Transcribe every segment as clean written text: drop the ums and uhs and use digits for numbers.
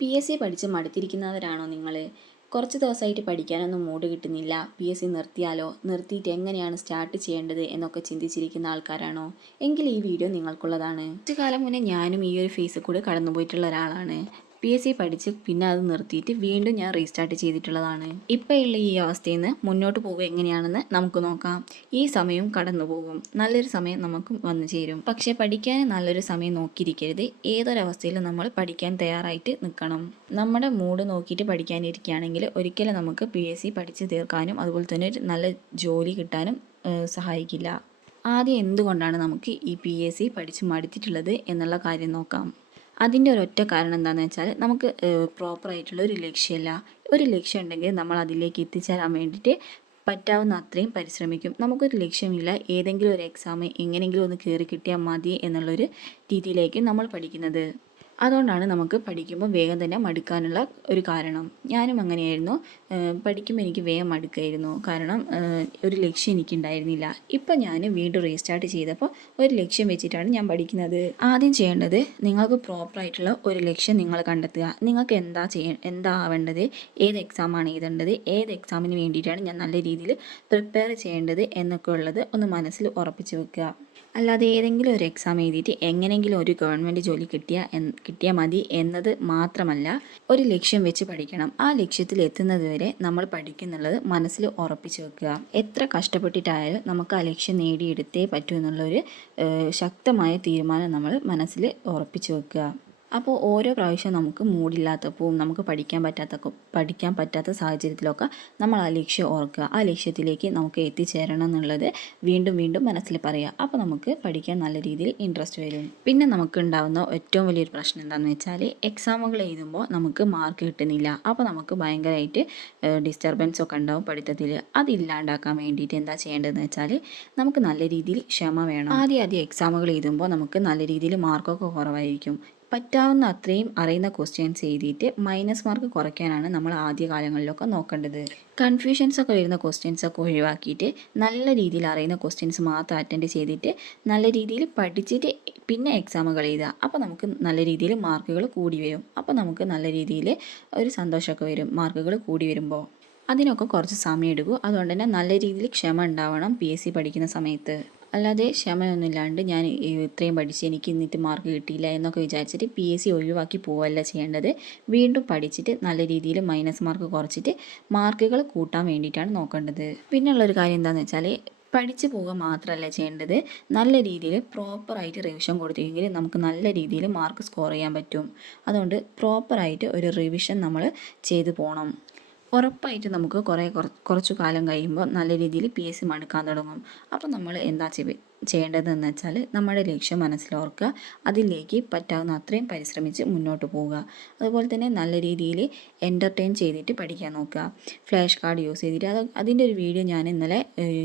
PSC പഠിച്ച് മടുത്തിരിക്കുന്നവരാണോ നിങ്ങൾ? കുറച്ച് ദിവസമായിട്ട് പഠിക്കാനൊന്നും മൂഡ് കിട്ടുന്നില്ല. PSC നിർത്തിയാലോ? നിർത്തിയിട്ട് എങ്ങനെയാണ് സ്റ്റാർട്ട് ചെയ്യേണ്ടത് എന്നൊക്കെ ചിന്തിച്ചിരിക്കുന്ന ആൾക്കാരാണോ? എങ്കിൽ ഈ വീഡിയോ നിങ്ങൾക്കുള്ളതാണ്. കുറച്ചു കാലം മുന്നേ ഞാനും ഈ ഒരു ഫേസിൽ കൂടെ കടന്നുപോയിട്ടുള്ള ഒരാളാണ്. PSC പഠിച്ച് പിന്നെ അത് നിർത്തിയിട്ട് വീണ്ടും ഞാൻ റീസ്റ്റാർട്ട് ചെയ്തിട്ടുള്ളതാണ്. ഇപ്പോൾ ഉള്ള ഈ അവസ്ഥയിൽ നിന്ന് മുന്നോട്ട് പോകുക എങ്ങനെയാണെന്ന് നമുക്ക് നോക്കാം. ഈ സമയവും കടന്നു പോകും. നല്ലൊരു സമയം നമുക്ക് വന്നു ചേരും. പക്ഷേ പഠിക്കാൻ നല്ലൊരു സമയം നോക്കിയിരിക്കരുത്. ഏതൊരവസ്ഥയിലും നമ്മൾ പഠിക്കാൻ തയ്യാറായിട്ട് നിൽക്കണം. നമ്മുടെ മൂഡ് നോക്കിയിട്ട് പഠിക്കാനിരിക്കുകയാണെങ്കിൽ ഒരിക്കലും നമുക്ക് PSC പഠിച്ച് തീർക്കാനും അതുപോലെ തന്നെ ഒരു നല്ല ജോലി കിട്ടാനും സഹായിക്കില്ല. ആദ്യം എന്തുകൊണ്ടാണ് നമുക്ക് ഈ PSC പഠിച്ച് മടുത്തിട്ടുള്ളത് എന്നുള്ള കാര്യം നോക്കാം. അതിൻ്റെ ഒരൊറ്റ കാരണം എന്താണെന്ന് വെച്ചാൽ നമുക്ക് പ്രോപ്പറായിട്ടുള്ള ഒരു ലക്ഷ്യമില്ല. ഒരു ലക്ഷ്യം ഉണ്ടെങ്കിൽ നമ്മൾ അതിലേക്ക് എത്തിച്ചേരാൻ വേണ്ടിയിട്ട് പറ്റാവുന്ന അത്രയും പരിശ്രമിക്കും. നമുക്കൊരു ലക്ഷ്യമില്ല, ഏതെങ്കിലും ഒരു എക്സാം എങ്ങനെയെങ്കിലും ഒന്ന് കയറി കിട്ടിയാൽ മതി എന്നുള്ളൊരു രീതിയിലേക്ക് നമ്മൾ പഠിക്കുന്നത്. അതുകൊണ്ടാണ് നമുക്ക് പഠിക്കുമ്പോൾ വേഗം തന്നെ മടുക്കാനുള്ള ഒരു കാരണം. ഞാനും അങ്ങനെയായിരുന്നു. പഠിക്കുമ്പോൾ എനിക്ക് വേഗം മടുക്കായിരുന്നു. കാരണം ഒരു ലക്ഷ്യം എനിക്കുണ്ടായിരുന്നില്ല. ഇപ്പം ഞാൻ വീണ്ടും റീസ്റ്റാർട്ട് ചെയ്തപ്പോൾ ഒരു ലക്ഷ്യം വെച്ചിട്ടാണ് ഞാൻ പഠിക്കുന്നത്. ആദ്യം ചെയ്യേണ്ടത് നിങ്ങൾക്ക് പ്രോപ്പറായിട്ടുള്ള ഒരു ലക്ഷ്യം നിങ്ങൾ കണ്ടെത്തുക. നിങ്ങൾക്ക് എന്താ ആവേണ്ടത്, ഏത് എക്സാമാണ് എഴുതേണ്ടത്, ഏത് എക്സാമിന് വേണ്ടിയിട്ടാണ് ഞാൻ നല്ല രീതിയിൽ പ്രിപ്പയർ ചെയ്യേണ്ടത് എന്നൊക്കെ ഉള്ളത് ഒന്ന് മനസ്സിൽ ഉറപ്പിച്ച് വെക്കുക. അല്ലാതെ ഏതെങ്കിലും ഒരു എക്സാം എഴുതിയിട്ട് എങ്ങനെയെങ്കിലും ഒരു ഗവൺമെൻറ് ജോലി കിട്ടിയാൽ മതി എന്നത് മാത്രമല്ല, ഒരു ലക്ഷ്യം വെച്ച് പഠിക്കണം. ആ ലക്ഷ്യത്തിൽ എത്തുന്നത് വരെ നമ്മൾ പഠിക്കുന്നുള്ളത് മനസ്സിൽ ഉറപ്പിച്ച് വെക്കുക. എത്ര കഷ്ടപ്പെട്ടിട്ടായാലും നമുക്ക് ആ ലക്ഷ്യം നേടിയെടുത്തേ പറ്റൂ എന്നുള്ളൊരു ശക്തമായ തീരുമാനം നമ്മൾ മനസ്സിൽ ഉറപ്പിച്ച് വെക്കുക. അപ്പോൾ ഓരോ പ്രാവശ്യം നമുക്ക് മൂഡില്ലാത്തപ്പോൾ നമുക്ക് പഠിക്കാൻ പറ്റാത്ത സാഹചര്യത്തിലൊക്കെ നമ്മൾ ആ ലക്ഷ്യം ഓർക്കുക. ആ ലക്ഷ്യത്തിലേക്ക് നമുക്ക് എത്തിച്ചേരണം എന്നുള്ളത് വീണ്ടും വീണ്ടും മനസ്സിൽ പറയുക. അപ്പോൾ നമുക്ക് പഠിക്കാൻ നല്ല രീതിയിൽ ഇൻട്രസ്റ്റ് വരും. പിന്നെ നമുക്ക് ഉണ്ടാകുന്ന ഏറ്റവും വലിയൊരു പ്രശ്നം എന്താണെന്ന് വെച്ചാൽ എക്സാമുകൾ എഴുതുമ്പോൾ നമുക്ക് മാർക്ക് കിട്ടുന്നില്ല. അപ്പോൾ നമുക്ക് ഭയങ്കരമായിട്ട് ഡിസ്റ്റർബൻസ് ഒക്കെ ഉണ്ടാവും പഠിത്തത്തിൽ. അതില്ലാണ്ടാക്കാൻ വേണ്ടിയിട്ട് എന്താ ചെയ്യേണ്ടതെന്ന് വെച്ചാൽ നമുക്ക് നല്ല രീതിയിൽ ക്ഷമ വേണം. ആദ്യം എക്സാമുകൾ എഴുതുമ്പോൾ നമുക്ക് നല്ല രീതിയിൽ മാർക്കൊക്കെ കുറവായിരിക്കും. പറ്റാവുന്ന അത്രയും അറിയുന്ന ക്വസ്റ്റ്യൻസ് എഴുതിയിട്ട് മൈനസ് മാർക്ക് കുറയ്ക്കാനാണ് നമ്മൾ ആദ്യ കാലങ്ങളിലൊക്കെ നോക്കേണ്ടത്. കൺഫ്യൂഷൻസ് ഒക്കെ വരുന്ന ക്വസ്റ്റ്യൻസ് ഒക്കെ ഒഴിവാക്കിയിട്ട് നല്ല രീതിയിൽ അറിയുന്ന ക്വസ്റ്റ്യൻസ് മാത്രം അറ്റൻഡ് ചെയ്തിട്ട് നല്ല രീതിയിൽ പഠിച്ചിട്ട് പിന്നെ എക്സാമുകൾ എഴുതുക. അപ്പോൾ നമുക്ക് നല്ല രീതിയിൽ മാർക്കുകൾ കൂടി വരും. അപ്പോൾ നമുക്ക് നല്ല രീതിയിൽ ഒരു സന്തോഷമൊക്കെ വരും മാർക്കുകൾ കൂടി വരുമ്പോൾ. അതിനൊക്കെ കുറച്ച് സമയം എടുക്കും. അതുകൊണ്ട് തന്നെ നല്ല രീതിയിൽ ക്ഷമ ഉണ്ടാവണം PSC പഠിക്കുന്ന സമയത്ത്. അല്ലാതെ ക്ഷമയൊന്നുമില്ലാണ്ട് ഞാൻ ഇത്രയും പഠിച്ച് എനിക്ക് ഇന്നിട്ട് മാർക്ക് കിട്ടിയില്ല എന്നൊക്കെ വിചാരിച്ചിട്ട് PSC ഒഴിവാക്കി പോവല്ല ചെയ്യേണ്ടത്. വീണ്ടും പഠിച്ചിട്ട് നല്ല രീതിയിൽ മൈനസ് മാർക്ക് കുറച്ചിട്ട് മാർക്കുകൾ കൂട്ടാൻ വേണ്ടിയിട്ടാണ് നോക്കേണ്ടത്. പിന്നെയുള്ളൊരു കാര്യം എന്താണെന്ന് വെച്ചാൽ പഠിച്ചു പോവുക മാത്രമല്ല ചെയ്യേണ്ടത്, നല്ല രീതിയിൽ പ്രോപ്പറായിട്ട് റിവിഷൻ കൊടുത്തെങ്കിൽ നമുക്ക് നല്ല രീതിയിൽ മാർക്ക് സ്കോർ ചെയ്യാൻ പറ്റും. അതുകൊണ്ട് പ്രോപ്പറായിട്ട് ഒരു റിവിഷൻ നമ്മൾ ചെയ്തു പോകണം. ഉറപ്പായിട്ട് നമുക്ക് കുറച്ചു കാലം കഴിയുമ്പോൾ നല്ല രീതിയിൽ PSC മടുക്കാൻ തുടങ്ങും. അപ്പോൾ നമ്മൾ എന്താ ചെയ്യേണ്ടതെന്ന് വെച്ചാൽ നമ്മുടെ ലക്ഷ്യം മനസ്സിലോർക്കുക, അതിലേക്ക് പറ്റാവുന്ന അത്രയും പരിശ്രമിച്ച് മുന്നോട്ട് പോവുക. അതുപോലെ തന്നെ നല്ല രീതിയിൽ എൻ്റർടൈൻ ചെയ്തിട്ട് പഠിക്കാൻ നോക്കുക. ഫ്ലാഷ് കാർഡ് യൂസ് ചെയ്തിട്ട് അതിൻ്റെ ഒരു വീഡിയോ ഞാൻ ഇന്നലെ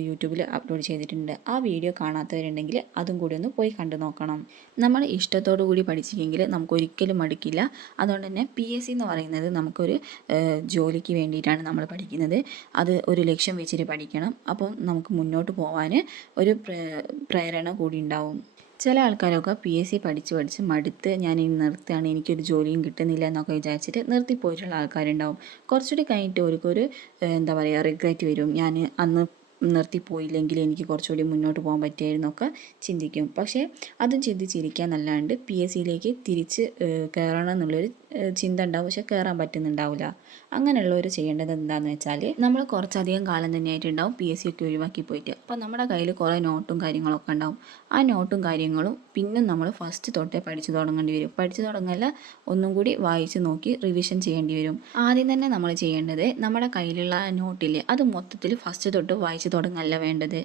യൂട്യൂബിൽ അപ്ലോഡ് ചെയ്തിട്ടുണ്ട്. ആ വീഡിയോ കാണാത്തവരുണ്ടെങ്കിൽ അതും കൂടി ഒന്ന് പോയി കണ്ടു നോക്കണം. നമ്മൾ ഇഷ്ടത്തോടു കൂടി പഠിച്ചില്ലെങ്കിൽ നമുക്ക് ഒരിക്കലും മടുക്കില്ല. അതുകൊണ്ട് തന്നെ PSC എന്ന് പറയുന്നത് നമുക്കൊരു ജോലിക്ക് വേണ്ടിയിട്ടാണ് നമ്മൾ പഠിക്കുന്നത്. അത് ഒരു ലക്ഷ്യം വെച്ചിട്ട് പഠിക്കണം. അപ്പോൾ നമുക്ക് മുന്നോട്ട് പോകാൻ ഒരു പ്രേരണ കൂടി ഉണ്ടാവും. ചില ആൾക്കാരൊക്കെ PSC പഠിച്ച് മടുത്ത് ഞാൻ ഇനി നിർത്തുകയാണ്, എനിക്കൊരു ജോലിയും കിട്ടുന്നില്ല എന്നൊക്കെ വിചാരിച്ചിട്ട് നിർത്തിപ്പോയിട്ടുള്ള ആൾക്കാരുണ്ടാവും. കുറച്ചുകൂടി കഴിഞ്ഞിട്ട് അവർക്കൊരു എന്താ പറയുക റിഗ്രറ്റ് വരും. ഞാൻ അന്ന് നിർത്തിപ്പോയില്ലെങ്കിൽ എനിക്ക് കുറച്ചുകൂടി മുന്നോട്ട് പോകാൻ പറ്റിയായിരുന്നൊക്കെ ചിന്തിക്കും. പക്ഷേ അതും ചിന്തിച്ചിരിക്കാന്നല്ലാണ്ട് PSCയിലേക്ക് തിരിച്ച് കയറണം എന്നുള്ളൊരു ചിന്ത ഉണ്ടാവും. പക്ഷെ കയറാൻ പറ്റുന്നുണ്ടാവില്ല. അങ്ങനെയുള്ളവർ ചെയ്യേണ്ടത് എന്താണെന്ന് വെച്ചാൽ നമ്മൾ കുറച്ചധികം കാലം തന്നെയായിട്ടുണ്ടാവും PSC ഒക്കെ ഒഴിവാക്കി പോയിട്ട്. അപ്പോൾ നമ്മുടെ കയ്യിൽ കുറേ നോട്ടും കാര്യങ്ങളൊക്കെ ഉണ്ടാവും. ആ നോട്ടും കാര്യങ്ങളും പിന്നെ നമ്മൾ ഫസ്റ്റ് തൊട്ടേ പഠിച്ചു തുടങ്ങേണ്ടി വരും. പഠിച്ചു തുടങ്ങല്ല, ഒന്നും കൂടി വായിച്ച് നോക്കി റിവിഷൻ ചെയ്യേണ്ടി വരും. ആദ്യം തന്നെ നമ്മൾ ചെയ്യേണ്ടത് നമ്മുടെ കയ്യിലുള്ള നോട്ടില്ലേ അത് മൊത്തത്തിൽ ഫസ്റ്റ് തൊട്ട് വായിച്ച് തുടങ്ങല്ല വേണ്ടത്.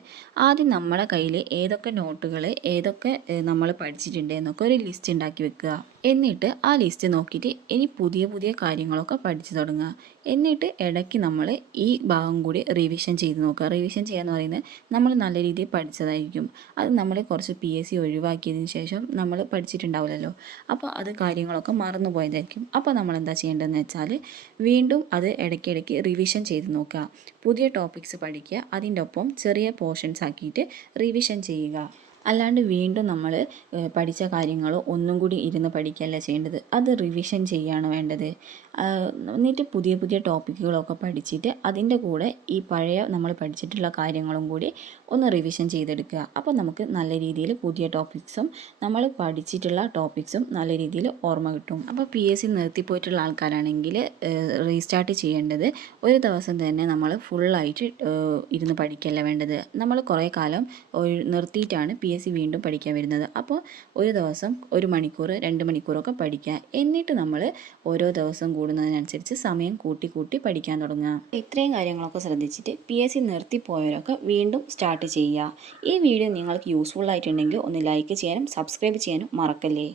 ആദ്യം നമ്മുടെ കയ്യിൽ ഏതൊക്കെ നോട്ടുകൾ ഏതൊക്കെ നമ്മൾ പഠിച്ചിട്ടുണ്ട് എന്നൊക്കെ ഒരു ലിസ്റ്റ് ഉണ്ടാക്കി വെക്കുക. എന്നിട്ട് ആ ലിസ്റ്റ് നോക്കിയിട്ട് ഇനി പുതിയ കാര്യങ്ങളൊക്കെ പഠിച്ചു തുടങ്ങുക. എന്നിട്ട് ഇടയ്ക്ക് നമ്മൾ ഈ ഭാഗം കൂടി റിവിഷൻ ചെയ്ത് നോക്കുക. റിവിഷൻ ചെയ്യാന്ന് പറയുന്നത് നമ്മൾ നല്ല രീതിയിൽ പഠിച്ചതായിരിക്കും. അത് നമ്മൾ കുറച്ച് PSC ഒഴിവാക്കിയതിന് ശേഷം നമ്മൾ പഠിച്ചിട്ടുണ്ടാവില്ലല്ലോ. അപ്പോൾ അത് കാര്യങ്ങളൊക്കെ മറന്നു പോയതായിരിക്കും. അപ്പോൾ നമ്മൾ എന്താ ചെയ്യേണ്ടതെന്ന് വെച്ചാൽ വീണ്ടും അത് ഇടയ്ക്കിടയ്ക്ക് റിവിഷൻ ചെയ്ത് നോക്കുക. പുതിയ ടോപ്പിക്സ് പഠിക്കുക, അതിൻ്റെ ഒപ്പം ചെറിയ പോർഷൻസ് ആക്കിയിട്ട് റിവിഷൻ ചെയ്യുക. അല്ലാണ്ട് വീണ്ടും നമ്മൾ പഠിച്ച കാര്യങ്ങൾ ഒന്നും കൂടി ഇരുന്ന് പഠിക്കുകയല്ല ചെയ്യേണ്ടത്. അത് റിവിഷൻ ചെയ്യുകയാണ് വേണ്ടത്. എന്നിട്ട് പുതിയ പുതിയ ടോപ്പിക്കുകളൊക്കെ പഠിച്ചിട്ട് അതിൻ്റെ കൂടെ ഈ പഴയ നമ്മൾ പഠിച്ചിട്ടുള്ള കാര്യങ്ങളും കൂടി ഒന്ന് റിവിഷൻ ചെയ്തെടുക്കുക. അപ്പോൾ നമുക്ക് നല്ല രീതിയിൽ പുതിയ ടോപ്പിക്സും നമ്മൾ പഠിച്ചിട്ടുള്ള ടോപ്പിക്സും നല്ല രീതിയിൽ ഓർമ്മ കിട്ടും. അപ്പോൾ PSC നിർത്തിപ്പോയിട്ടുള്ള ആൾക്കാരാണെങ്കിൽ റീസ്റ്റാർട്ട് ചെയ്യേണ്ടത് ഒരു ദിവസം തന്നെ നമ്മൾ ഫുള്ളായിട്ട് ഇരുന്ന് പഠിക്കുകയല്ല വേണ്ടത്. നമ്മൾ കുറേ കാലം നിർത്തിയിട്ടാണ് PSC വീണ്ടും പഠിക്കാൻ വരുന്നത്. അപ്പോൾ ഒരു ദിവസം 1 മണിക്കൂർ 2 മണിക്കൂറൊക്കെ പഠിക്കുക. എന്നിട്ട് നമ്മൾ ഓരോ ദിവസം കൂടുന്നതിനനുസരിച്ച് സമയം കൂട്ടി കൂട്ടി പഠിക്കാൻ തുടങ്ങുക. ഇത്രയും കാര്യങ്ങളൊക്കെ ശ്രദ്ധിച്ചിട്ട് PSC നിർത്തിപ്പോയവരൊക്കെ വീണ്ടും സ്റ്റാർട്ട് ചെയ്യുക. ഈ വീഡിയോ നിങ്ങൾക്ക് യൂസ്ഫുൾ ആയിട്ടുണ്ടെങ്കിൽ ഒന്ന് ലൈക്ക് ചെയ്യാനും സബ്സ്ക്രൈബ് ചെയ്യാനും മറക്കല്ലേ.